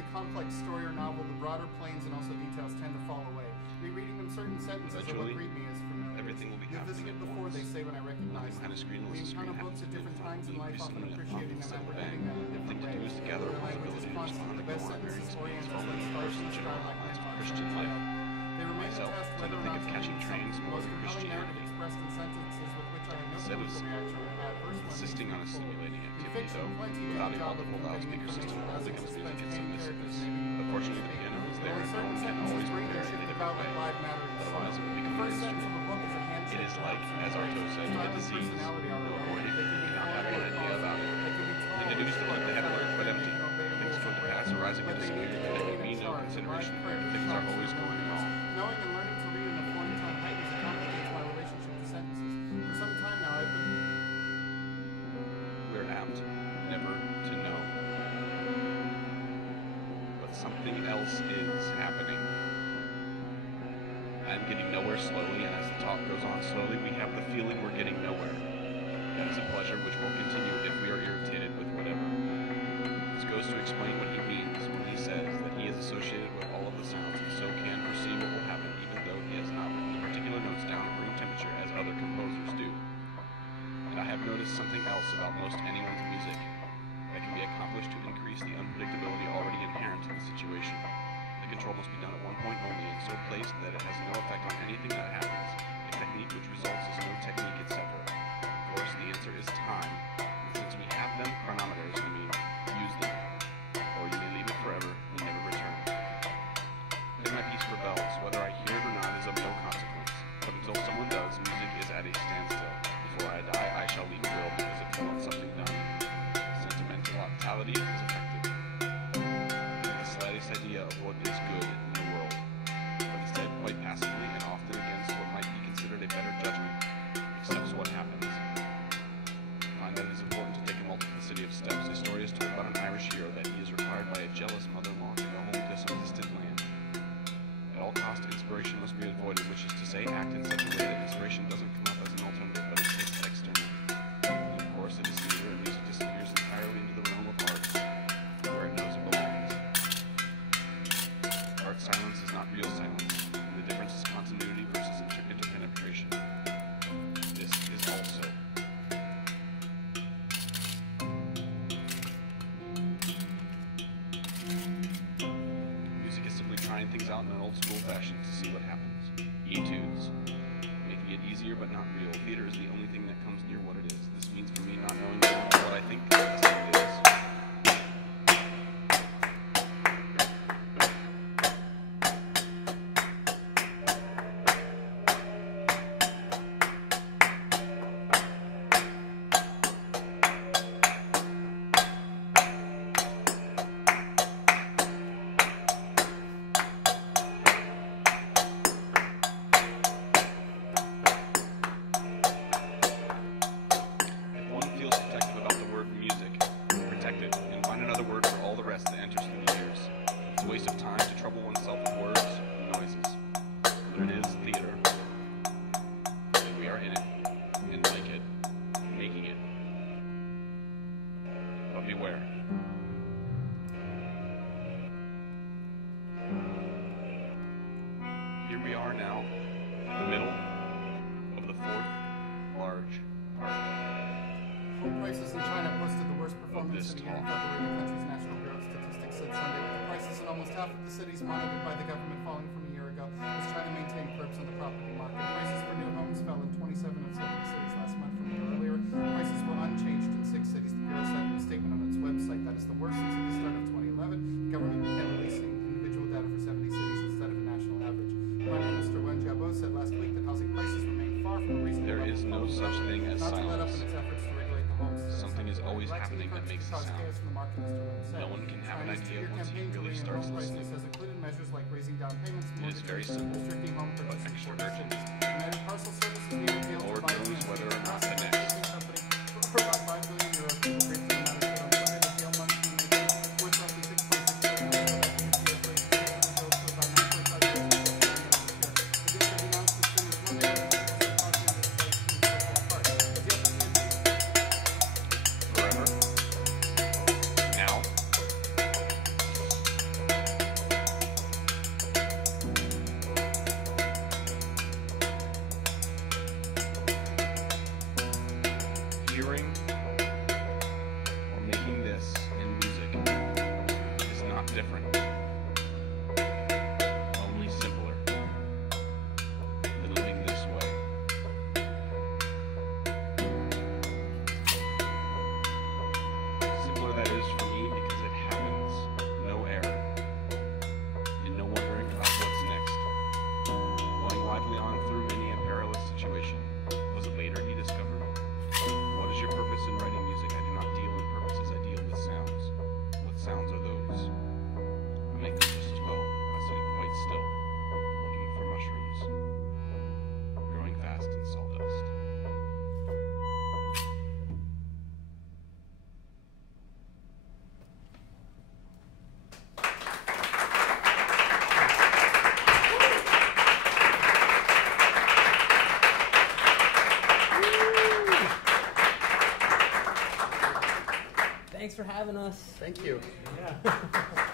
a complex story or novel, the broader planes and also details tend to fall away. Rereading them, certain sentences will greet me as familiar. Everything will be You've visited before, they say when I recognize them. We encounter books at different times in life, often appreciating them, apprehending them in different ways. Their language is constant. The best sentences orient us like stars in the sky, like Christian life. They remain to test whether or not catching trains the most compelling narrative expressed in sentences with which I have no chemical reaction or adverse one. Insisting on a stimulating activity, though, without a multiple loudspeaker system holding up music and submissiveness. But fortunately, the piano is there, and one can always prepare in a different way. Otherwise, it would become an instrument. It is like, as Arto said, a disease, no avoiding, not having an idea about it. And the news to keep the head alert but empty. Things from the past arising to the spirit, giving me no consideration. Things are always going wrong. Knowing and learning to read in a foreign tongue heightens and complicates my relationship to sentences. For some time now, I've been... We're apt never to know. But something else is happening. I'm getting nowhere slowly, and as the talk goes on slowly, we have the feeling we're getting nowhere. That is a pleasure which will continue if we are irritated with whatever. This goes to explain what he means when he says that he is associated with all of the sounds and so can foresee what will happen even though he has not written the particular notes down at room temperature as other composers do. And I have noticed something else about most anyone's music that can be accomplished to increase the unpredictability already inherent in the situation. The control must be done at one point only and so placed that it has no effect on anything that happens, a technique which results as no technique, etc. Of course, the answer is time, and since we have them, chronometers, we mean, use them, or you may leave it forever and never return. In my piece for bells, whether I hear it or not is of no consequence, but until someone does, music is at a standstill. Before I die, I shall leave the world because if you want something done, sentimentality is effective. The slightest idea of what is good in the world, but instead quite passively and often against what might be considered a better judgment, accepts what happens. I find that it is important to take a multiplicity of steps. A story is told about an Irish hero that he is required by a jealous mother-in-law to go home to some distant land. At all costs, inspiration must be avoided, which is to say, act in such a way that inspiration doesn't come up as an alternative, but exists externally. And of course, it is theater, and music disappears entirely into the realm of art, where it knows it belongs. Art silence is not real silence, and the difference is continuity versus interpenetration. This is also. Music is simply trying things out in an old-school fashion to see what happens. Etudes. Making it easier but not real. Theater is the only thing that comes near what it is. This means for me not knowing what I think it is. Beware. Here we are now, in the middle of the fourth large part. Home prices in China posted the worst performance in a year in February, the country's National Bureau of Statistics said Sunday, with the prices in almost half of the cities monitored by the government falling from a year ago, as China maintained curbs on the property market. Prices for new homes fell in 27 of 70 cities last month from a year earlier. Prices were unchanged in 6 cities. The Bureau said in a statement on its website that is the worst since the start of 2011. The government began releasing individual data for 70 cities instead of a national average. Prime Minister Wen Jiabo said last week that housing prices remain far from a reasonable level. There is no such thing as not to let up in silence. its efforts to regulate the homes. Something is always happening that makes a sound. No one can have an idea once he really starts listening. Has included measures like raising down payments, It is very simple, restricting home but purchases, extra urgent. United Parcel Services near the field Lord providing knows whether or not the company next. for about €5 billion to agree to the matter put on Sunday. The deal monthly making worth roughly $6.6 billion. having us. Thank you. Yeah.